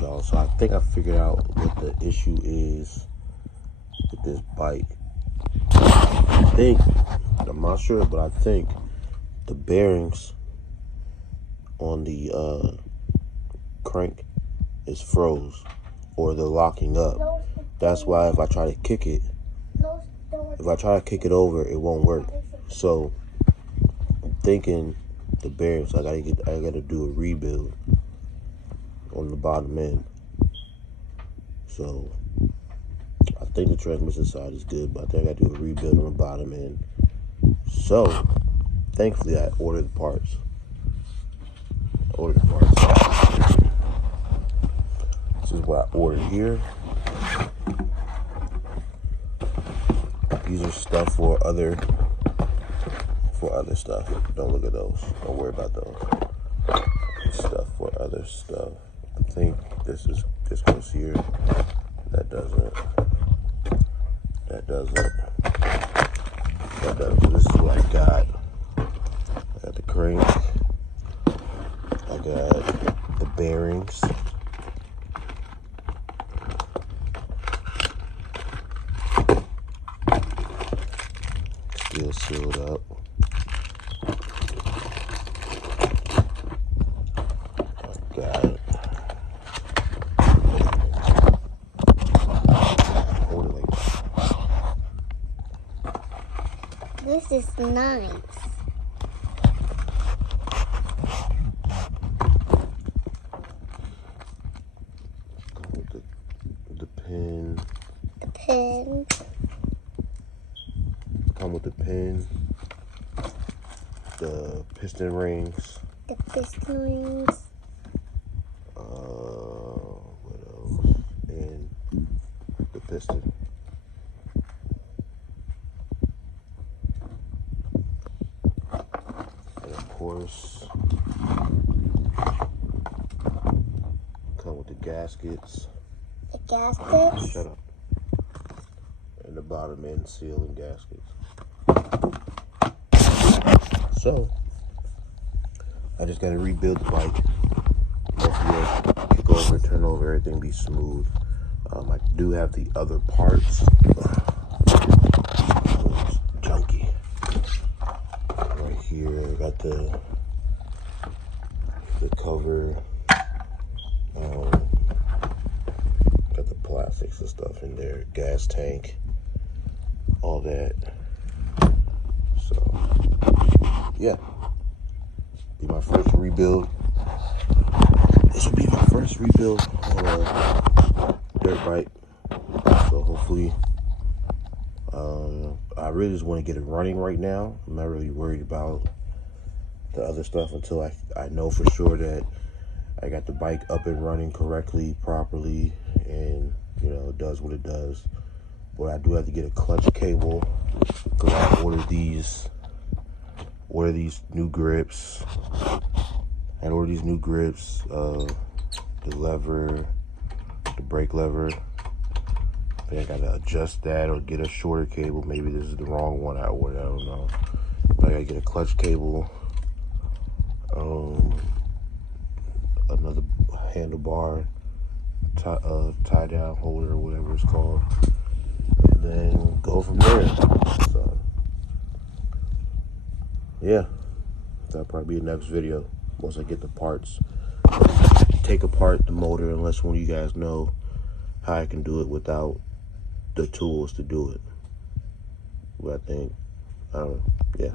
y'all. So I think I figured out what the issue is with this bike. I'm not sure, but I think the bearings on the crank is froze, or they're locking up. That's why if I try to kick it, over, it won't work. So I'm thinking the bearings, I gotta do a rebuild on the bottom end. So I think the transmission side is good, but I think I gotta do a rebuild on the bottom end. So thankfully I ordered the parts. This is what I ordered here. These are stuff for other stuff. Don't look at those. Don't worry about those. Stuff for other stuff. I think this goes here. That doesn't. This is what I got. I got the crank. I got the bearings. Still sealed up. This is nice. The pin. The pin. Come with the pin. The piston rings. The piston rings. What else? And the piston. And of course, come with the gaskets. The gaskets? Shut up. And the bottom end seal and gaskets. So, I just got to rebuild the bike. Kick over, turn over, everything be smooth. I do have the other parts. Junky. Right here, I got the cover. Got the plastics and stuff in there. Gas tank. All that. So, yeah. Be my first rebuild. This will be my first rebuild on a dirt bike. So hopefully, I really just want to get it running right now. I'm not really worried about the other stuff until I know for sure that I got the bike up and running correctly, properly, and it does what it does. But I do have to get a clutch cable because I ordered these new grips. I ordered these new grips, the lever, the brake lever. I think I gotta adjust that or get a shorter cable. Maybe this is the wrong one I ordered, I don't know. But I gotta get a clutch cable, another handlebar, tie down holder, or whatever it's called. And then go from there. So, yeah, that'll probably be the next video once I get the parts. Take apart the motor, unless one of you guys know how I can do it without the tools to do it. But I don't know, yeah.